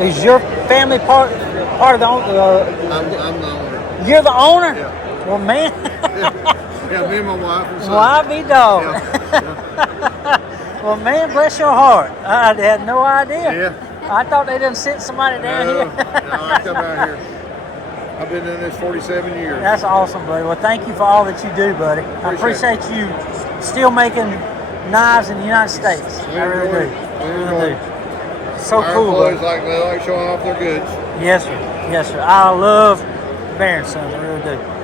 Is your family part of the owner? I'm the owner. You're the owner? Yeah. Well, man. Yeah, me and my wife and son. Well, I be dog. Yeah. Well, man, bless your heart. I had no idea. Yeah. I thought they done sent somebody down No, here. I come out here. I've been doing this 47 years. That's awesome, buddy. Well, thank you for all that you do, buddy. I appreciate you still making knives in the United States. I really do. I really do. So Our cool, buddy. employees they like showing off their goods. Yes, sir. Yes, sir. I love Baron Sons. I really do.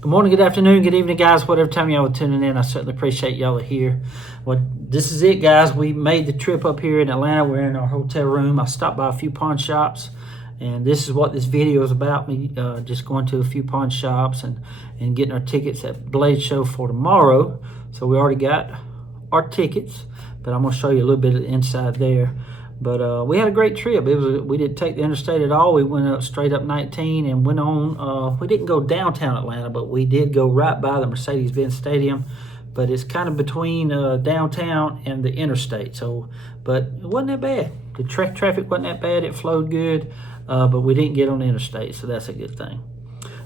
Good morning, good afternoon, good evening, guys. Whatever time y'all are tuning in, I certainly appreciate y'all are here. Well, this is it, guys. We made the trip up here in Atlanta. We're in our hotel room. I stopped by a few pawn shops, and this is what this video is about. Me just going to a few pawn shops and getting our tickets at Blade Show for tomorrow. So we already got our tickets, but I'm going to show you a little bit of the inside there. But we had a great trip. We didn't take the interstate at all. We went up straight up 19 and went on. We didn't go downtown Atlanta, but we did go right by the Mercedes-Benz Stadium. But it's kind of between downtown and the interstate. But it wasn't that bad. The traffic wasn't that bad. It flowed good, but we didn't get on the interstate, so that's a good thing.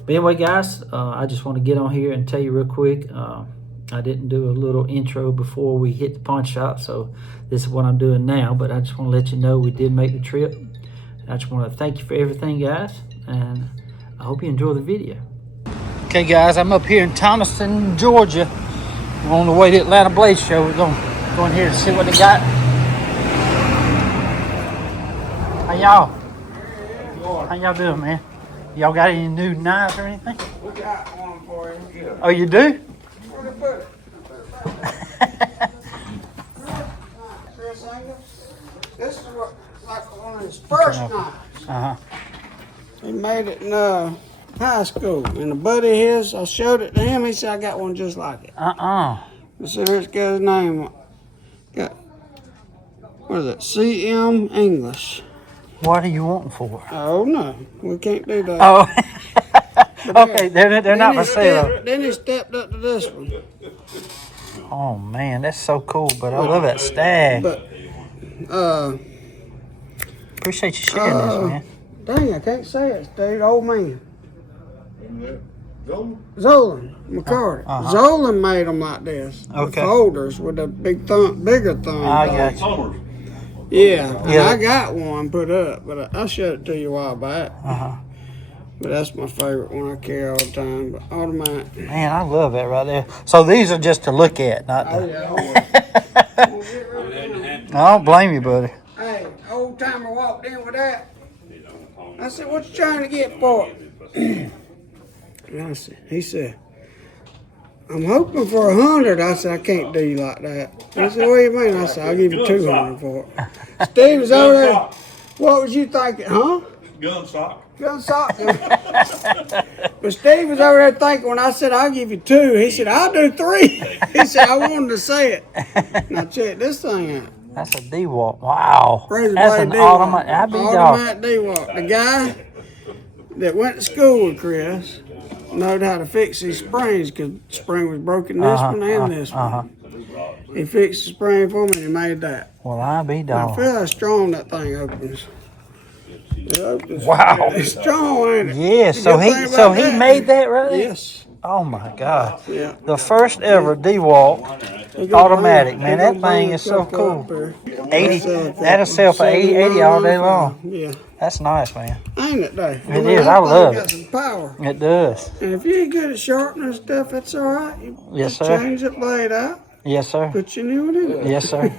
But anyway, guys, I just want to get on here and tell you real quick. I didn't do a little intro before we hit the pawn shop, so this is what I'm doing now. But I just want to let you know we did make the trip. I just want to thank you for everything, guys, and I hope you enjoy the video. Okay, guys, I'm up here in Thomaston, Georgia. We're on the way to Atlanta Blade Show. We're going to go in here and see what they got. How y'all doing, man? Y'all got any new knives or anything? We got one for you. Oh, you do? Chris Angus, this is what, like one of his first knives. He made it in high school, and a buddy of his, I showed it to him. He said, "I got one just like it." I said, "Here's his name. Got what is it? CM English." What are you wanting for? Oh no, we can't do that. Oh, okay. They're not for sale. Then he stepped up to this one. Oh man, that's so cool. But I love that stag. But Appreciate you sharing this, man. dang, I can't say it, Steve. Old man. Zolan McCarty. Zolan made them like this. Okay. The folders with a bigger thumb. I got you. Yeah, and Yeah. I got one put up, but I showed it to you a while back. But that's my favorite one I carry all the time. But automatic. Man, I love that right there. So these are just to look at, not Oh to... yeah. I don't blame you, buddy. Hey, old timer walked in with that. I said, "What you trying to get for it?" And he said, "I'm hoping for 100. I said, "I can't do you like that." He said, "What do you mean?" I said, "I'll give you 200 for it." Steve was over there. What was you thinking, huh? Gun sock. Gun sock. But Steve was over there thinking when I said, "I'll give you 2," he said, "I'll do 3." He said, "I wanted to say it." Now check this thing out. That's a D-Walk. Wow. Razor That's blade an D-Walk. automatic. I be dog. Automatic D-Walk. The guy that went to school with Chris knowed how to fix these springs because the spring was broken this one and this one. He fixed the spring for me and he made that. Well, I be I dog. feel how strong that thing opens. It opens. Wow. It's strong, ain't it? Yeah, The so good thing he about he that- made that right there? Yes. Oh my God. Yeah. The first ever D-Walk automatic, man. That thing is so cool. 80, that'll sell for 80 all day long. Yeah. That's nice, man. Ain't it, though? It is. I love got it. some power. It does. And if you ain't good at sharpening stuff, that's all right. You Yes, just sir. change the blade out, Yes, sir. put your new one in it. Yes, sir.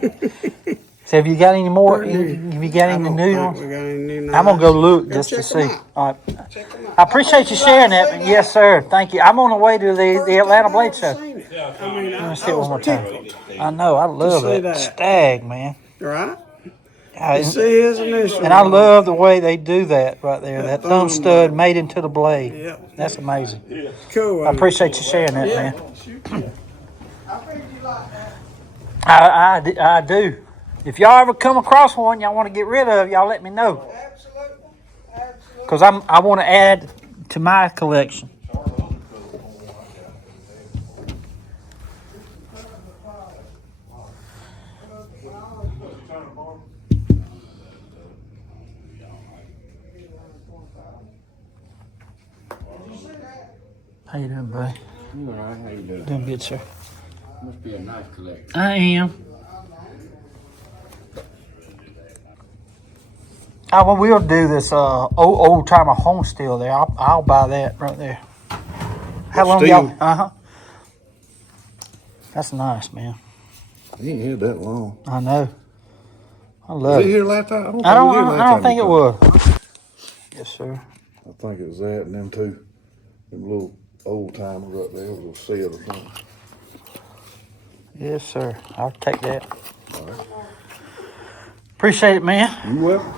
So have you got any more? Have you got I any don't new think ones? we got any new I'm going to go look Go just to check see. 'em out. All right. Check 'em out. I appreciate you sharing that. But yes, sir. Thank you. I'm on the way to the Atlanta Blade Show. I mean, Let me see I it one was more time. tickled, I know. I love see it. that. Stag, man. right? I- You see his initial. And I love the way they do that right there. That thumb thumb stud made into the blade. Yep. That's amazing. Cool. I appreciate you sharing that, man. I figured you like that. I do. If y'all ever come across one y'all want to get rid of, y'all let me know. Absolutely. Absolutely. Because I want to add to my collection. How you doing, buddy? You all right? How you doing? Doing good, sir. Must be a nice collection. I am. Oh, well, we'll do this old timer home steel there. I'll buy that right there. How long Steel? y'all? That's nice, man. He ain't here that long. I know. I Was love he it. here last time? I don't think it was. Yes, sir. I think it was that and them two. Them little old timers right there. Little set or something. Yes, sir. I'll take that. All right. Appreciate it, man. You welcome.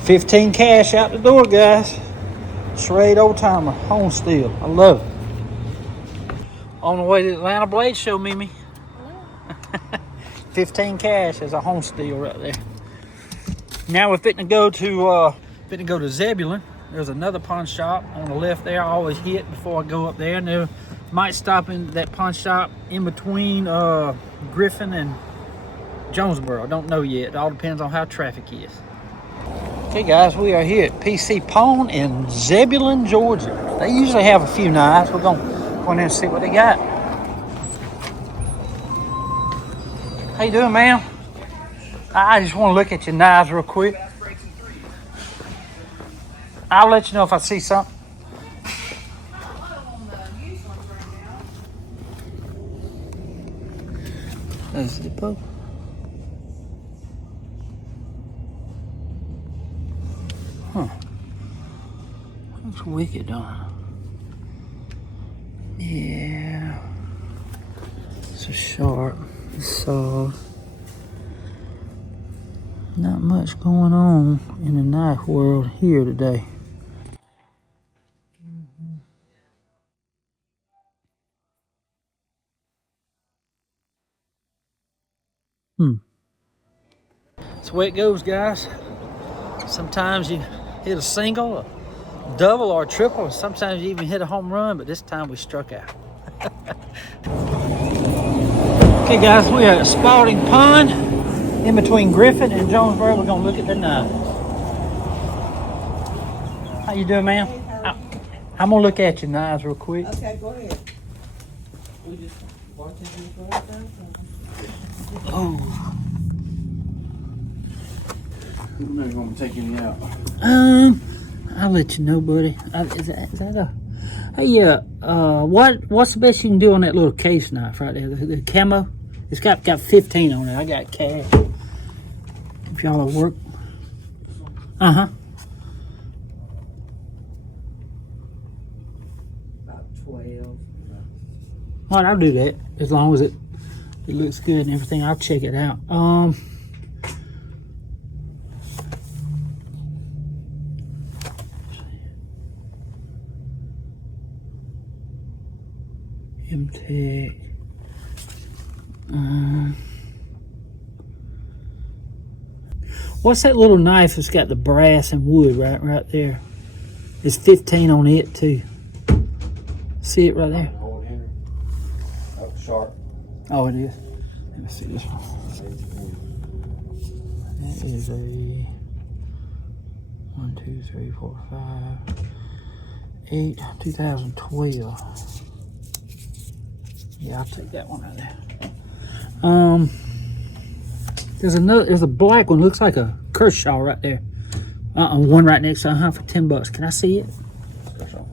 15 cash out the door, guys. Schrade old timer, home steel. I love it. On the way to the Atlanta Blade Show, Mimi. 15 cash as a home steel right there. Now we're fitting to go to Zebulon. There's another pawn shop on the left there. I always hit before I go up there. And there might stop in that pawn shop in between Griffin and Jonesboro. I don't know yet. It all depends on how traffic is. Okay, guys, we are here at PC Pawn in Zebulon, Georgia. They usually have a few knives. We're going to go in there and see what they got. How you doing, ma'am? I just want to look at your knives real quick. I'll let you know if I see something. That's the book. Huh. Looks wicked, huh? Yeah. So sharp. So not much going on in the knife world here today. That's the way it goes, guys. Sometimes you hit a single, a double, or a triple, and sometimes you even hit a home run, but this time we struck out. Okay, guys, we are at Spalding Pond in between Griffin and Jonesboro. We're going to look at the knives. How you doing, ma'am? I'm going to look at your knives real quick. Okay, go ahead. Oh. I'm not going to take any out. I'll let you know, buddy. Is that a... Hey, what's the best you can do on that little case knife right there? The camo? It's got 15 on it. I got cash. If y'all will work. Uh-huh. About 12. All right, I'll do that. As long as it looks good and everything. I'll check it out. MTech. What's that little knife that's got the brass and wood right there? It's 15 on it too. See it right there? Hold here. Oh, sharp. Oh, it is. Let me see this one. That is a 1, 2, 3, 4, 5, 8, 2012. Yeah, I'll take that one out of there. There's a black one, looks like a Kershaw right there. One right next to for $10. Can I see it? Kershaw.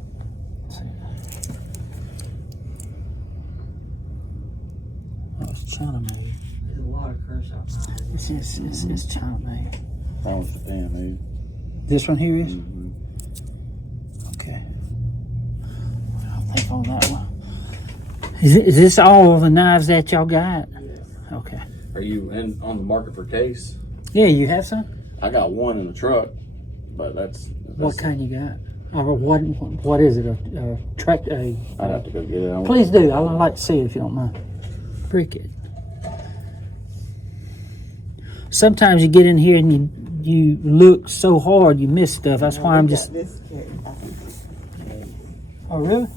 Let's see. Oh, it's China made. There's a lot of Kershaw knives. It's China made. That one's the damn, man. This one here is? Mm-hmm. Okay. I'll think on that one. Is this all of the knives that y'all got? Yes. Okay. Are you on the market for case? Yeah, you have some? I got one in the truck, but that's What kind you got? Or what is it? A track? I'd have to go get it. Please do. I'd like to see it if you don't mind. Brick. Sometimes you get in here and you look so hard you miss stuff. That's why I'm just. This carry. Oh really?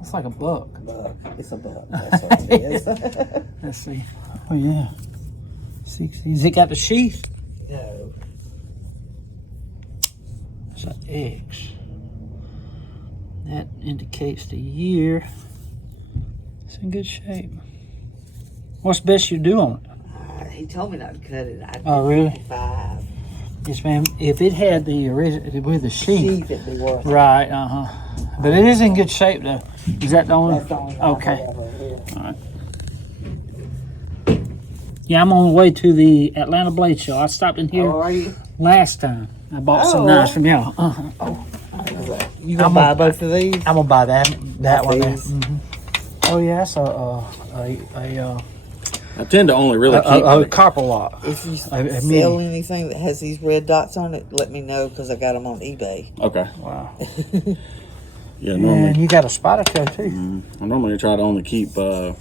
It's like a buck. Buck. It's a buck. That's what it is. Let's see. Oh yeah. 60. Has it got the sheath? No. It's an X. That indicates the year. It's in good shape. What's best you do on it? He told me not to cut it. I Oh, really? 5. Yes, ma'am. If it had the original with the sheath, Sheath, it'd be worth it. right? But it is in good shape, though. Is that the only? That's the only one Okay. I have over here. All right. Yeah, I'm on the way to the Atlanta Blade Show. I stopped in here Oh, are you? last time. I bought some Oh. knives from y'all. You gonna I'm buy a- both of these? I'm gonna buy that one there. These? Oh yeah, that's I tend to only really keep. a copper lock. If you I sell mean- anything that has these red dots on it, let me know because I got them on eBay. Okay. Wow. Yeah, And normally you got a Spyderco too. I normally try to only keep like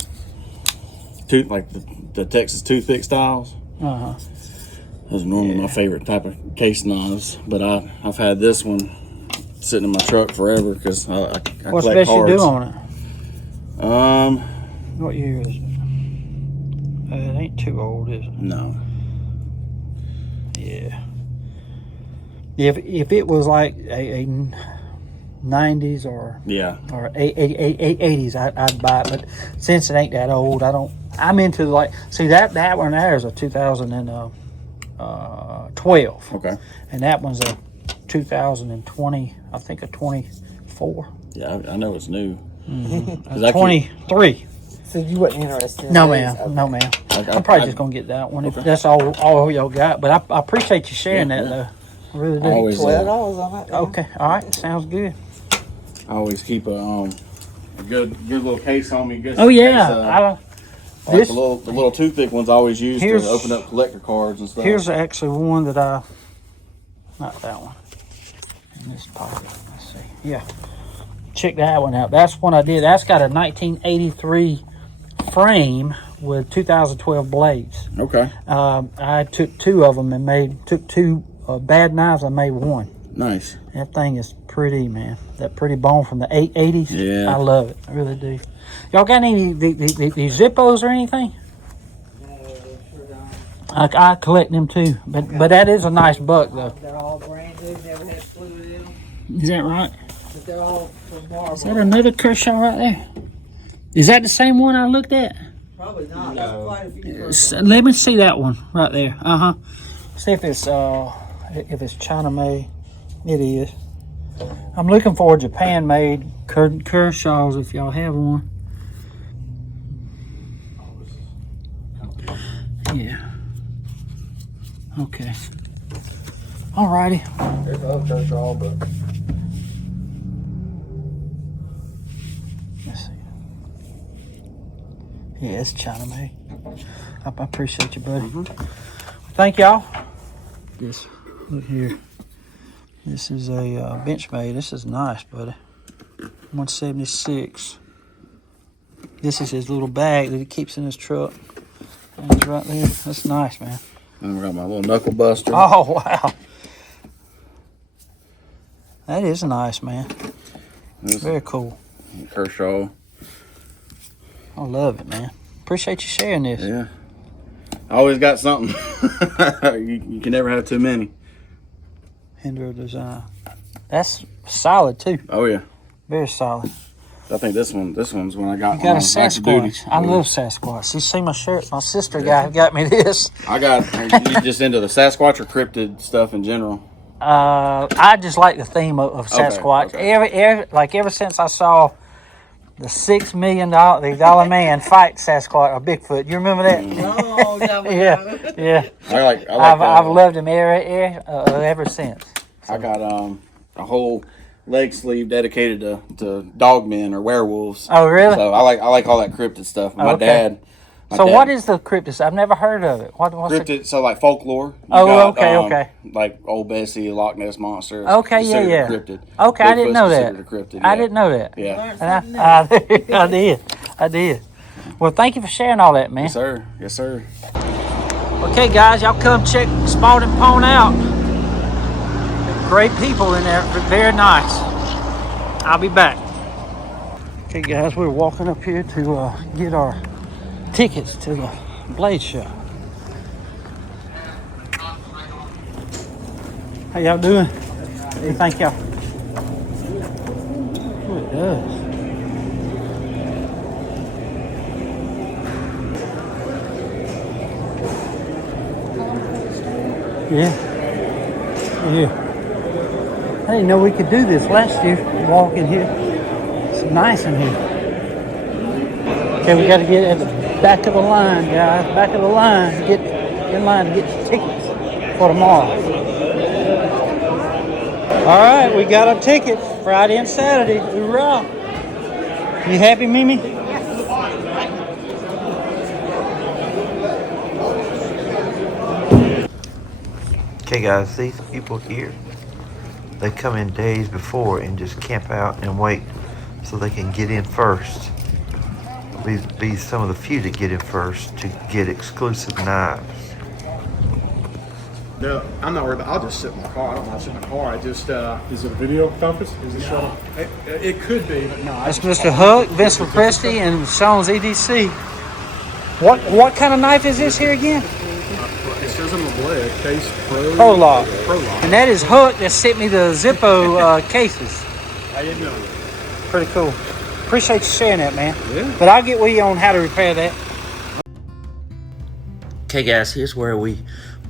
the Texas toothpick styles. Those are normally my favorite type of case knives. But I've had this one sitting in my truck forever because I What's collect best cards. you do on it? Um, What year is it? It ain't too old, is it? no. Yeah. If it was like a 90s or Yeah. 80s, I'd buy it. But since it ain't that old, I'm into like, see that one there is a 2012. Okay. And that one's a 2020, I think a 24. Yeah, I know it's new. 'Cause I keep- 23. So you wasn't interested in No, these? ma'am. Okay. No, ma'am. I I'm probably just gonna get that one if that's all y'all got. But I appreciate you sharing Yeah, that yeah. though. I really do. Always, $12 on that. Okay. All right. Sounds good. I always keep a good little case on me. Oh yeah. Like This- the little toothpick ones I always use to Here's- open up collector cards and stuff. Here's actually one that not that one. In this pocket. Let's see. Yeah. Check that one out. That's one I did. That's got a 1983 frame with 2012 blades. Okay. I took two of them and took two bad knives. I made one. Nice. That thing is pretty, man. That pretty bone from the 80s. Yeah. I love it. I really do. Y'all got any these Zippos or anything? I collect them too. But that is a nice buck though. They're all brand new, never had fluid in them, Is that right? but they're all from Marble. Is that another Kershaw right there? Is that the same one I looked at? Probably not. That's quite a few. Let me see that one right there. See if it's China made. It is. I'm looking for a Japan made Kershaws if y'all have one. Yeah. Okay. Alrighty. There's another Kershaw, but Let's see. Yeah, it's China made. I appreciate you, buddy. Thank y'all. This, look here. This is a Benchmade. This is nice, buddy. 176. This is his little bag that he keeps in his truck. And it's right there. That's nice, man. And I got my little knuckle buster. Oh, wow. That is nice, man. This Very cool. Kershaw. I love it, man. Appreciate you sharing this. Yeah. I always got something. you can never have too many. Hendro Design. That's solid, too. Oh yeah. Very solid. I think this one's when I got. You got a active duty. Sasquatch. I love Sasquatch. You see my shirt? My sister got me this. I got. You just into the Sasquatch or cryptid stuff in general? I just like the theme of Sasquatch. okay. Ever since I saw the $6 million man fight Sasquatch or Bigfoot. You remember that? Oh, Yeah, yeah. I like. I've loved him ever since. I got a whole leg sleeve dedicated to dogmen or werewolves. Oh, really? So I like all that cryptid stuff. My Okay. dad. So what is the cryptid? I've never heard of it. What's cryptid? the... So like folklore. You Oh, okay. Like Old Bessie, Loch Ness monster. Okay, considered yeah. a Cryptid. Okay, I didn't know that. Considered a cryptid, I yeah. didn't know that. Yeah. I did. Well, thank you for sharing all that, man. Yes, sir. Yes, sir. Okay, guys, y'all come check Spalding Pawn out. Great people in there, very nice. I'll be back. Okay, guys, we're walking up here to get our tickets to the Blade Show. How y'all doing? Hey, thank y'all. does. Yeah. I didn't know we could do this last year. Walk in here. It's nice in here. Okay, we got to get at the back of the line, guys. Back of the line. Get in line to get your tickets for tomorrow. All right, we got our tickets Friday and Saturday. Hoorah! You happy, Mimi? Okay guys, these people here, they come in days before and just camp out and wait so they can get in first. Be some of the few that get in first to get exclusive knives. No, I'm not worried about. I'll just sit in my car. I don't mind sitting in my car. I just is it a video conference? Is it showing? It could be, but no. That's Mr. Hook, Vince Lopresti, and Sean's EDC. What kind of knife is this here again? It says on the blade, Case Pro. Prologue. Prologue. And that is Hook that sent me the Zippo cases. How you doing? Pretty cool. Appreciate you sharing that, man. Yeah. But I'll get with you on how to repair that. Okay guys, here's where we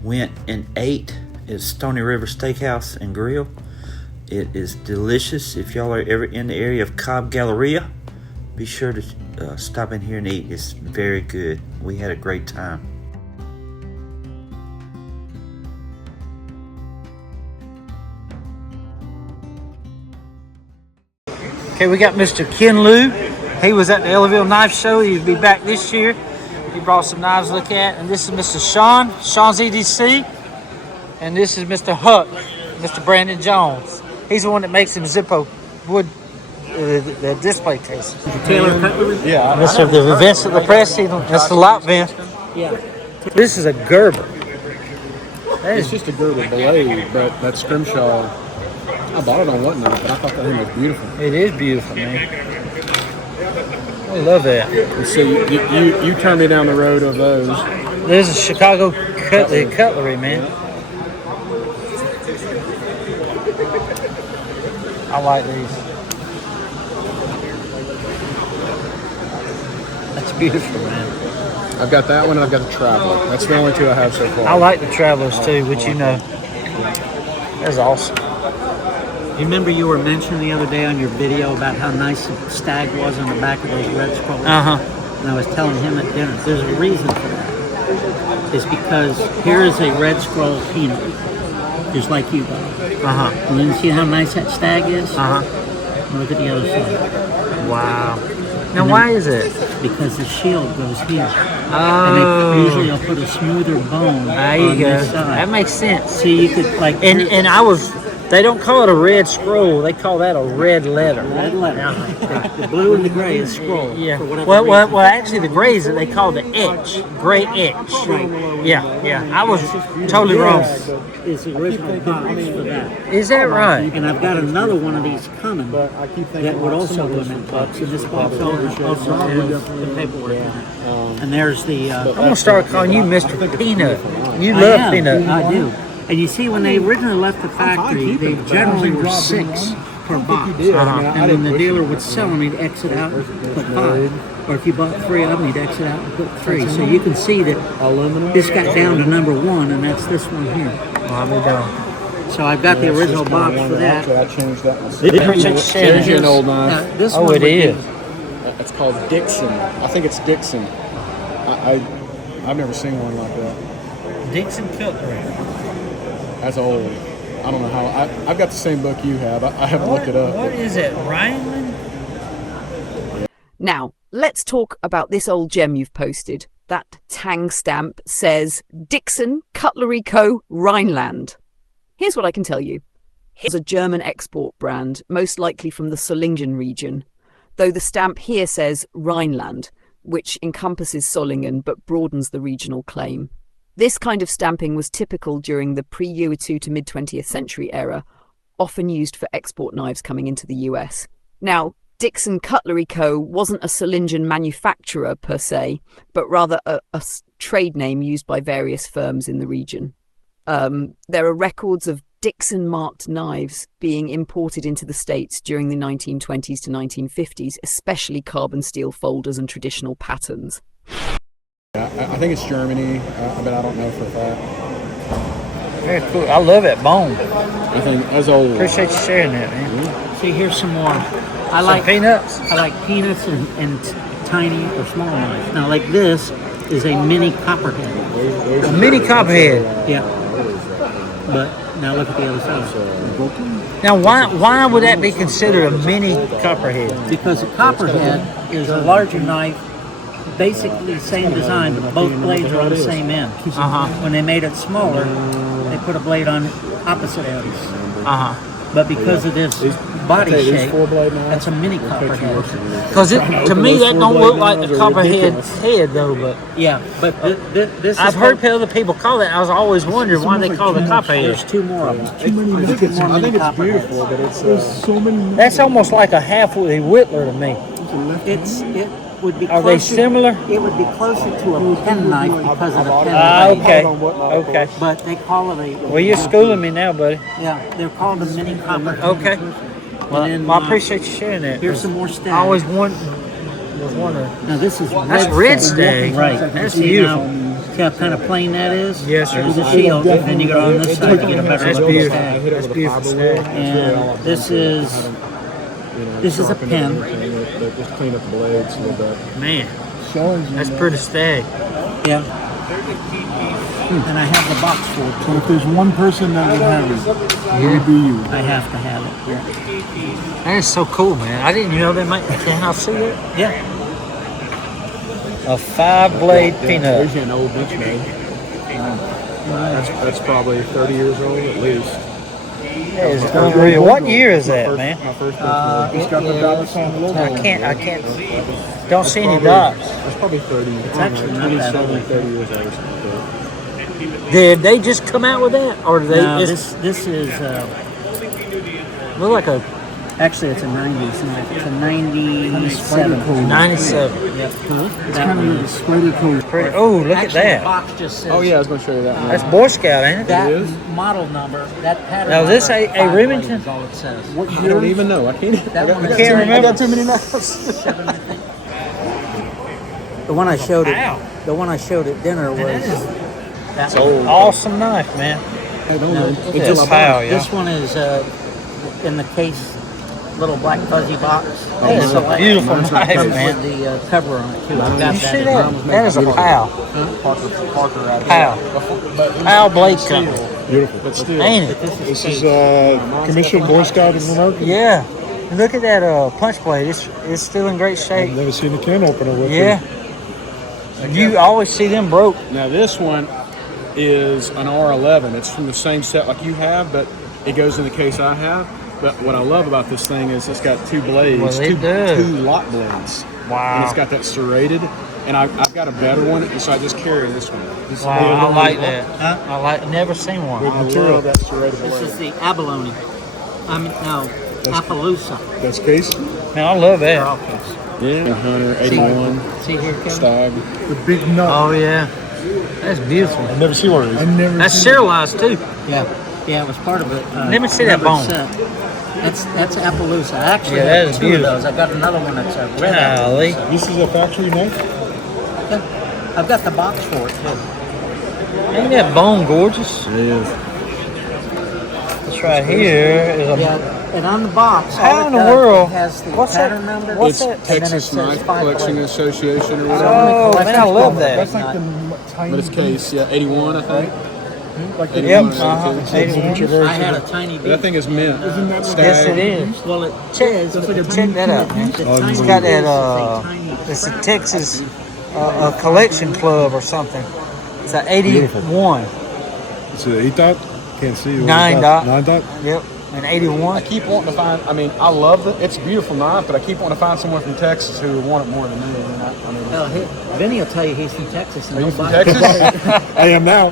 went and ate at Stony River Steakhouse and Grill. It is delicious. If y'all are ever in the area of Cobb Galleria, be sure to stop in here and eat. It's very good. We had a great time. Okay, we got Mr. Ken Liu. He was at the Ellerville Knife Show. He'll be back this year. He brought some knives to look at. And this is Mr. Sean's EDC. And this is Mr. Huck, Mr. Brandon Jones. He's the one that makes them Zippo wood the display cases. Taylor Cutlery? Yeah. Mr. Vince Lopresti. That's the lot Vin. Yeah. This is a Gerber. That It's is just a Gerber blade, but that Scrimshaw, I bought it on Whatnot, but I thought that thing was beautiful. It is beautiful, man. I love that. And so you turned me down the road of those. There's a Chicago cutlery, man. I like these. That's beautiful, man. I've got that one and I've got the Traveler. That's the only two I have so far. I like the Travelers too, which you know. That's awesome. You remember you were mentioning the other day on your video about how nice the stag was on the back of those red scrolls? And I was telling him at dinner, there's a reason for that. It's because here is a red scroll peanut, just like you got. And then see how nice that stag is? Look at the other side. Wow. Now why is it? Because the shield goes here. Oh. And usually I'll put a smoother bone There you on go. this side. That makes sense. So you could like... And I was, they don't call it a red scroll, they call that a red letter. Red letter. The blue and the gray is scroll. Yeah. For whatever Well, actually, the gray is that they call the etch, gray etch. Right. Yeah. I was totally wrong. Is the original box for that. Is that right? And I've got another one of these coming that would also go in that box. And this box also has the paperwork in it. And there's the... I'm gonna start calling you Mr. Peanut. You I love am. peanut. I do. And you see, when they originally left the factory, they generally were 6 per box. And when the dealer would sell them, he'd exit out and put 5. Or if you bought 3 of them, he'd exit out and put 3. So you can see that this got down to number 1, and that's this one here. So I've got the original box for that. I changed that one. There's an old knife. Now, this Oh, one it would be- is. It's called Dixon. I think it's Dixon. I've never seen one like that. Dixon Cutlery. That's old. I don't know how. I've got the same book you have. I haven't looked it up. What is it, Rhineland? Now, let's talk about this old gem you've posted. That tang stamp says Dixon Cutlery Co. Rhineland. Here's what I can tell you. It's a German export brand, most likely from the Solingen region, though the stamp here says Rhineland, which encompasses Solingen but broadens the regional claim. This kind of stamping was typical during the pre-UA2 to mid-20th century era, often used for export knives coming into the US. Now, Dixon Cutlery Co. wasn't a Solingen manufacturer per se, but rather a trade name used by various firms in the region. There are records of Dixon marked knives being imported into the States during the 1920s to 1950s, especially carbon steel folders and traditional patterns. I think it's Germany, but I don't know for a fact. Very cool. I love that bone. I think as old. Appreciate you sharing that, man. See, here's some more. I Some like peanuts. I like peanuts and tiny or small knives. Now, like this is a mini copperhead. A mini copperhead. Yeah. But now look at the other side. Now, why would that be considered a mini copperhead? Because a copperhead is a larger knife, basically same design, but both blades are on the same end. When they made it smaller, they put a blade on opposite ends. But because of this body shape, that's a mini copperhead. Because to me, that don't look like the copperhead head, though. But Yeah, but this I've is heard other people call it. I was always wondering why they call it copperhead. There's two more of them. I think it's beautiful, but it's so many. That's almost like a halfway Whittler to me. It would be. Are they similar? It would be closer to a penknife because of the pen. Okay. Okay. But they call it a. Well, you're schooling me now, buddy. Yeah, they're called a mini copperhead. Okay. Well, then, I appreciate you sharing that. Here's some more stag. I always was wondering. Now this is That's red stag. Right. That's See beautiful. Now, see how kind of plain that is? Yes, sir. There's a shield, and then you go on this side to get a better That's look at the beautiful. stag. That's beautiful stag. And this is a pen. Just clean up the blades a little bit. Man, that's pretty stag. Yeah. And I have the box for it. So if there's one person that would have it, it would be you. I have to have it. That is so cool, man. I didn't know they might. Can I see that? Yeah. A 5-blade peanut. There's an old Benchmade. That's probably 30 years old at least. That is unreal. What year is that, man? My first Benchmade. It's got the dots on the logo. I can't. Don't see any dots. It's probably 30. It's actually not that old. 30 years old or something. Did they just come out with that, or did they? No, just this is look like a actually it's a 90s knife. It's a 97. 97. Yep. Kind of a spider code. Pretty. Oh, look at Actually, the that. box just says Oh yeah, I was going to show you that one. That's Boy Scout, ain't it? that is? model number, that pattern. Now, is this number, a 5 Remington? blades is all it says. I don't even know. I can't. That one is- Can't remember. I got too many knives. The one I showed Wow. the one I showed at dinner was It's old. Awesome knife, man. It's Just foul, yeah. This one is in the case, little black fuzzy box. That is a beautiful knife, man. With the cover on it too. I've got You that. see in that? there. That is a POW. POW. POW Blade Company. Beautiful. But still, Ain't it? this is Commissioned Boy Scout of America. Yeah. Look at that punch blade. It's still in great shape. I've never seen a can opener with Yeah. You always see them broke. Now this one is an R11. It's from the same set like you have, but it goes in the case I have. But what I love about this thing is it's got two blades, Well, it does. two lock blades. Wow. And it's got that serrated. And I've got a better one, so I just carry this one. This is Wow, I like that. I never seen one. I love that serrated This blade. is the abalone. No, Appaloosa. That's case? Man, I love that. Yeah. Hunter, 81, See here, Kevin? Stag. The big nut. Oh yeah, that's beautiful. I've never seen one of these. I never That's seen serialized too. Yeah, it was part of it. Let me see that numbered bone. set. That's Appaloosa. I actually Yeah, that have is two beautiful. of those. I've got another one that's a red Golly. Appaloosa. This is a factory knife? Yeah. I've got the box for it too. Ain't that bone gorgeous? It is. This right here is a. Yeah, and on the box, How all in it the does, world? it has the What's that? pattern number. What's It's that? And then it Texas says Knife 5 Collection blades. Association or whatever. Oh, man, I love that. That's like the tiny. But it's case, yeah, 81, I think. Like the Yep. 81, 82. I had a tiny That bit. thing is mint. Stag. Yes, it is. Well, it Check that out, man. the Oh, tiny It's got bit that. is a tiny It's a Texas collection club or something. It's an 81. It's an 8 dot. Can't see. What 9 is dot. that? 9 dot. Yep, an I 81. keep wanting to find, I love it. It's a beautiful knife, but I keep wanting to find someone from Texas who would want it more than me. Vinny will tell you he's from Texas. And Are you he'll from buy it. Texas? I am now.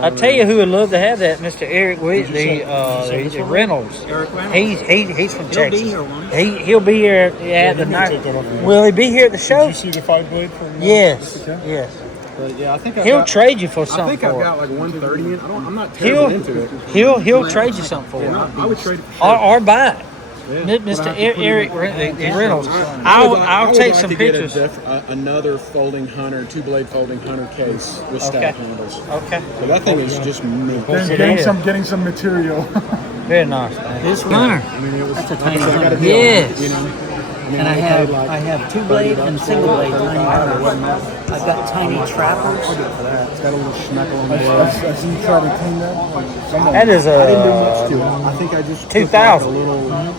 I tell you who would love to have that, Mr. Eric Whitley, the Reynolds. Eric Reynolds. He's from He'll be Texas. here, won't he? He'll be here at the night. Will he be here at the show? Did you see the 5 blade from? Yes. Yes. But yeah, I think He'll trade you for something. I think I've for got it. like 130 in. I'm not terribly into it. He'll trade you something for it. I would trade it for sure. Or buy it. Yeah. Mr. Eric Reynolds. I'll take some pictures. Another folding hunter, 2-blade folding hunter case with stack handles. Okay. But that thing is just mint. Getting some material. Very nice, man. This Hunter. That's a tiny hunter. Yes. You know. And I have 2-blade and single-blade tiny hunters. I've got tiny trappers. It's got a little schmeckle on the I see you try to clean that. That is I didn't do much to it. I think I just 2000. a little like.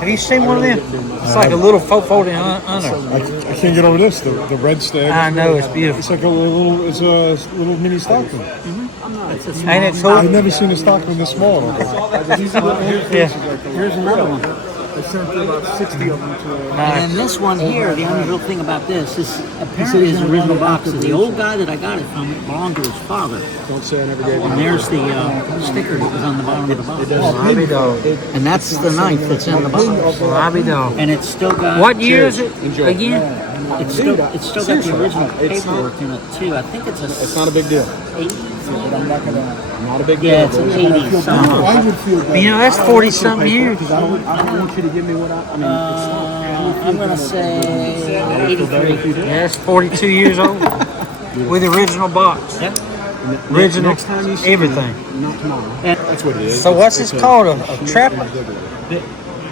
Have you seen one of them? It's like a little folding hunter. I can't get over this. The red stag. I know, it's beautiful. It's like a little mini Stockman. Ain't it cool? I've never seen a Stockman this small. Yeah. Here's another one. I sent about 60 of them to. And this one here, the unusual thing about this is apparently his original box is the old guy that I got it from. It belonged to his father. Don't say I never gave you. And there's the sticker that was on the bottom of the box. Robbie dog. And that's the knife that's in the box. Robbie dog. And it's still got. What year is it again? It's still got the original paperwork in it too. I think it's a. It's not a big deal. 80s. But I'm not gonna. Not a big deal. Yeah, it's an 80s. I would feel bad. You know, that's 40-something years. I don't want you to give me what I mean. I'm gonna say 83. Yeah, it's 42 years old. With the original box. Yep. Original, Next time you see everything. Me, not tomorrow. That's what it is. So what's this called? A trapper?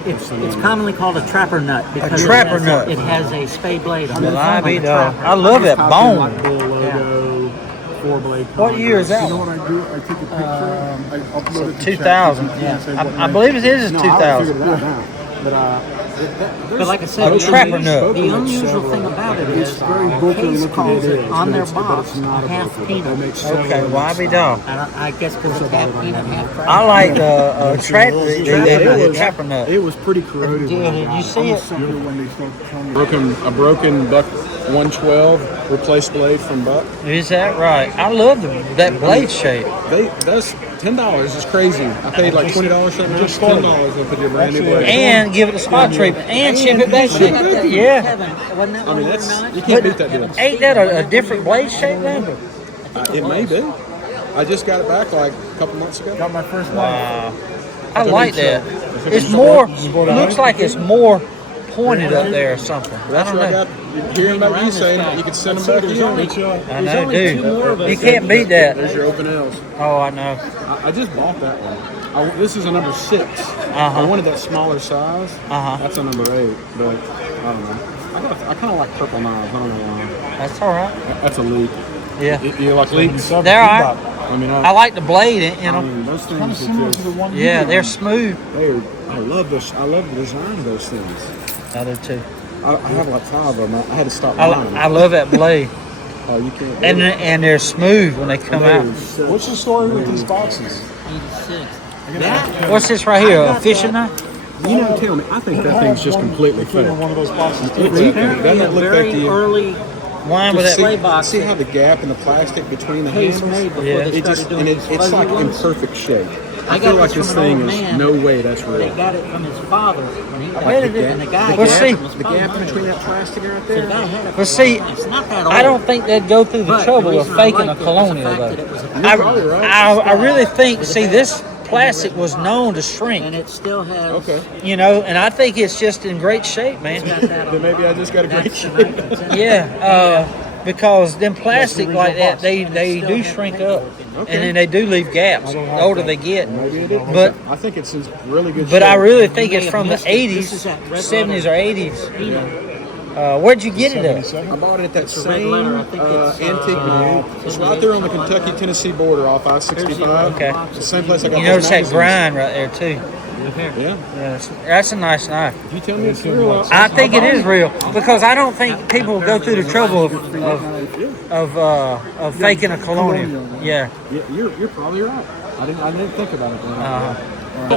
It's commonly called a trapper nut because trapper nut. It has a spade blade on it. Robbie dog. I love that bone. Logo, 4-blade. What year is that? You know what I do? I take a picture. I upload it to 2000. I believe it is 2000. But like I said, A trapper nut. the unusual thing about it is Case calls it on their box a half peanut. Okay, Robbie dog. I guess because it's half peanut, half trapper. I like the trapper nut. It was pretty corroded. Did you see it? A broken Buck 112 replaced blade from Buck. Is that right? I love that blade shape. That's $10 is crazy. I paid like $20 for it. Just $10 and put your brand new blade. And give it a spot treatment and ship it back to you. Yeah. Wasn't that I mean, you can't But beat that deal. ain't that a different blade shape then? It may be. I just got it back like a couple months ago. Got my first one. Wow. I like that. It's more, looks like it's more pointed up there or something. I That's don't what I know. got. Hearing about you saying that you could send them back to you. I know, dude. You can't beat that. There's your open L's. Oh, I know. I just bought that one. This is a number 6. I wanted that smaller size. That's a number 8, but I don't know. I kind of like purple knives. I don't know why. That's all right. That's a leak. Yeah. You like leaks? They're all right. I mean, I like the blade, you know. those things are just, Yeah, they're smooth. I love this. I love the design of those things. I do too. I have like 5 of them. I had to stop buying them. I love that blade. Oh, you can't. And they're smooth when they come out. What's the story with these boxes? 86. What's this right here? A fishing knife? You know, tell me. I think that thing's just completely fake. One of those boxes. Doesn't it look Very like the early Wine with that. display box. See how the gap in the plastic between the Case handles? made before Yeah. they It started just doing and these it's fuzzy like in ones. perfect shape. I feel got like this this from an thing old is man. no way that's They real. got it from his father when he Like died. the And the gap, guy Well, got see- it from his the father. gap between that plastic right The there. guy had it. But see, It's not that old. I don't think they'd go through the But trouble the of reason I faking a liked it was the colonial fact that though. it was a probably right. I really think, see, this plastic was known to and shrink, it still has. Okay. you know, and I think it's just in great shape, man. Got that on Then maybe I just got a great That's the shape. knife that's in it. Yeah, because them plastic like that, they do shrink up, and then they do leave gaps the older they get. Maybe it is. But I think it's in really good shape. but I really think it's from the missed it. This 80s, is that red 70s or 80s. Eno. Where'd you get it at? I bought it at that red same letter. I think it's, antique. It's right there on the Kentucky-Tennessee border off I-65. Okay. It's the same place I got You those notice that magazines. grind right there too. Yeah. Yeah, that's a nice knife. If you tell me it's real, I think it is real because I don't think people go through the trouble of faking a colonial. Yeah. You're probably right. I didn't think about it then.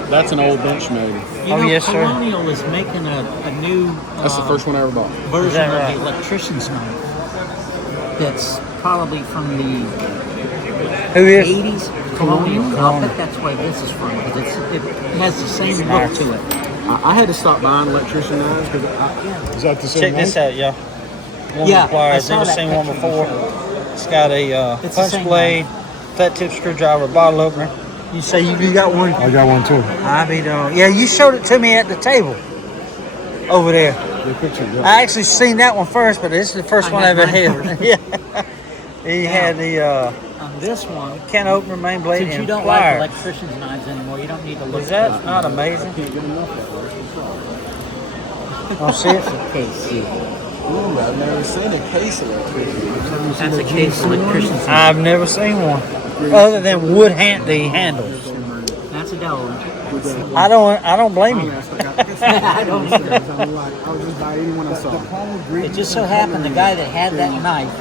That's an old Benchmade. You Oh, know, yes, sir. Colonial is making a new That's the first one I ever bought. version that of right? the electrician's knife. That's probably from the Who is? 80s. Colonial. And I'll bet that's where this is from because it has the same look to it. I had to stop buying electrician knives because Is that the same Check this one? out, y'all. one Yeah, with pliers. I saw Never that seen one picture. before. It's got a It's the punch same blade, flat tip screwdriver, bottle opener. You say you got one? I got one too. I be done. Yeah, you showed it to me at the table over there. The picture. Yeah. I actually seen that one first, but this is the first I one got I've ever mine had. first. Yeah. He had the On this one, can opener, main blade, since you and don't like pliers. electrician's knives anymore, you don't need to look. Is that not amazing? I'll see it. Case. I've never seen a case of that. That's a case electrician's knife. I've never seen one other than wood the handles. That's a Delaware. I don't blame you. I don't either. I was just by anyone I saw. It just so happened the guy that had that knife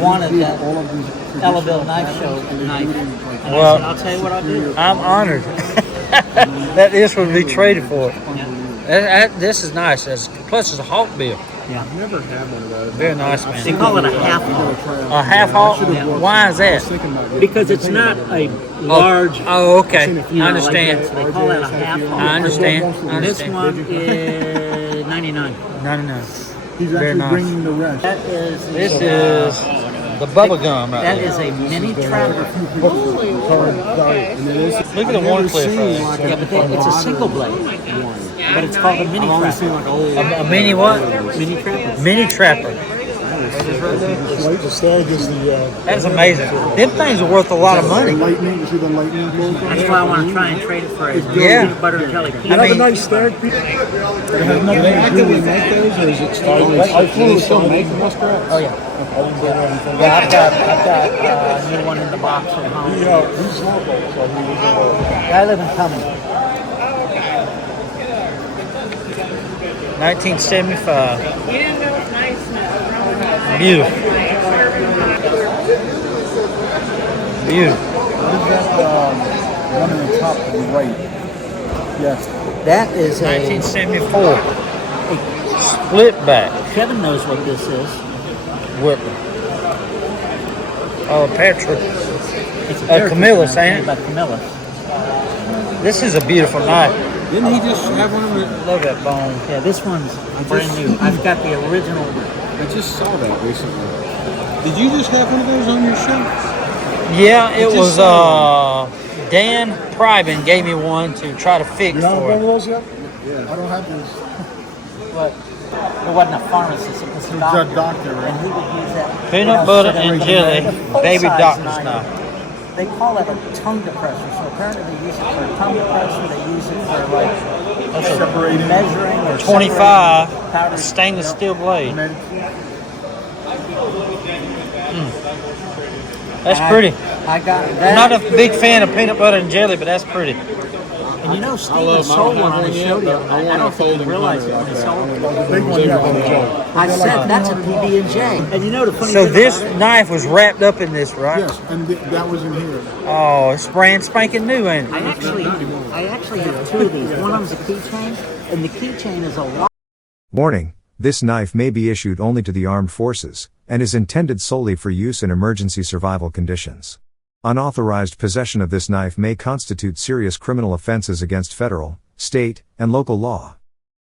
wanted that Ellaville knife show knife. And Well, I said, I'll tell you what I'll do. I'm honored that this would be traded for it. This is nice. Plus, it's a hawk bill. Yeah. I've never had one of those. Very nice, They man. call it a half hawk A half hawk? Why is that? because it's not a large. Oh, okay. You know, I understand. Like that, so they call it a half hawk. I understand. I This understand. one is 99. 99. He's Very actually nice. bringing the rest. That is. This is the bubble gum right That there. is a mini trapper. Look at the one clip. Yeah, but it's a single blade. But it's called a mini trapper. A mini what? Mini trapper. Mini trapper. That's amazing. Them things are worth a lot of money. Lightning, you see the lightning bolt? That's why I want to try and trade it for a Yeah. peanut butter and jelly. I mean, nice stag. Do they have nothing to do with those, or is it still making us correct? Oh yeah. Yeah, I've got a new one in the box at home. He's local, so he was I live in Cumming. 1975. Beautiful. Beautiful. one in the top to the right. Yes. That is a 1974. Split back. Kevin knows what this is. Whipper. Oh, Petra. It's Camillus, ain't it? By Camillus. This is a beautiful knife. Didn't he just have one of them? Love that bone. Yeah, this one's brand new. I've got the original. I just saw that recently. Did you just have one of those on your shelf? Yeah, it was Dan Prybin gave me one to try to fix You don't have for one of it. those yet? Yeah. I don't have those. But it wasn't a pharmacist, it was a doctor. doctor, right? And he would use that. Peanut butter and jelly, baby Full-size doctor's knife. They call it a tongue depressor. So apparently they use it for a tongue depressor. They use it for like Separating. measuring or 25 separating powder. stainless steel blade. That's pretty. I got I'm that. not a big fan of peanut butter and jelly, but that's pretty. And you know, Steven love sold mine. one on his show the other night. I don't think he realized it when he sold it. I said that's a PB&J. And you know the funny So thing this about it? knife was wrapped up in this, right? Yes, and that was in here. Oh, it's brand spanking new, ain't it? I actually have two of these. One of them's a keychain, and the keychain is a lot. Warning, this knife may be issued only to the armed forces, and is intended solely for use in emergency survival conditions. Unauthorized possession of this knife may constitute serious criminal offenses against federal, state, and local law.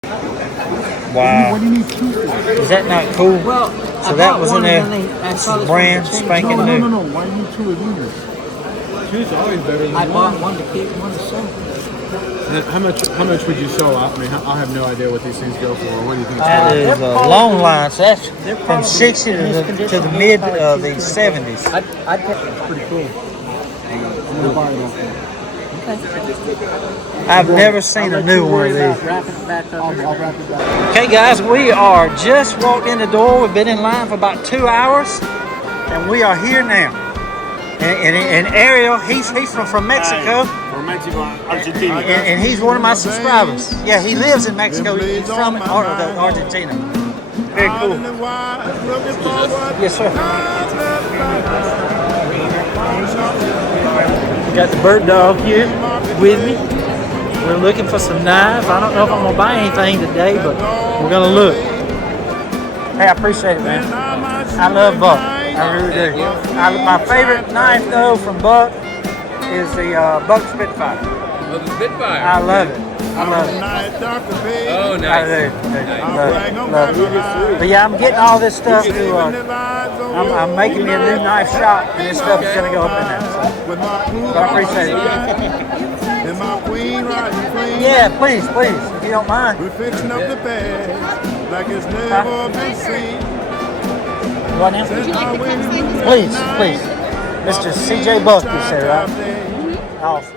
Wow. What do you need two for? Is that not cool? Well, So that was in there. This is Brand spanking new. No. Why do you need two of these? Two's always better than I one. bought one to keep, one to sell. How much would you sell? I mean, I have no idea what these things go for. What do you think? That is a long line. So that's They're from probably 60 in this to condition, the they're mid probably of the cheaper. 70s. I'd pick it. It's pretty cool. I'm gonna buy it off there. I've never seen a new one of these. Wrapping it back up. I'll wrap it back. Okay, guys, we are just walked in the door. We've been in line for about 2 hours, and we are here now. And Ariel, he's from Mexico. From Mexico, Argentina. And he's one of my subscribers. Yeah, he lives in Mexico. He's from Argentina. Very cool. Yes, sir. We got the bird dog here with me. We're looking for some knives. I don't know if I'm gonna buy anything today, but we're gonna look. Hey, I appreciate it, man. I love Buck. I really do. My favorite knife, though, from Buck is the Buck Spitfire. Spitfire. I love it. I love it. Oh, nice. I do. Love it. But yeah, I'm getting all this stuff to. I'm making me a new knife shop, and this stuff is gonna go up in there. So I appreciate it. Yeah, please, if you don't mind. We're fixing up the bag like it's never been seen. What now? Please. Mr. CJ Buck, you said, right? Awesome.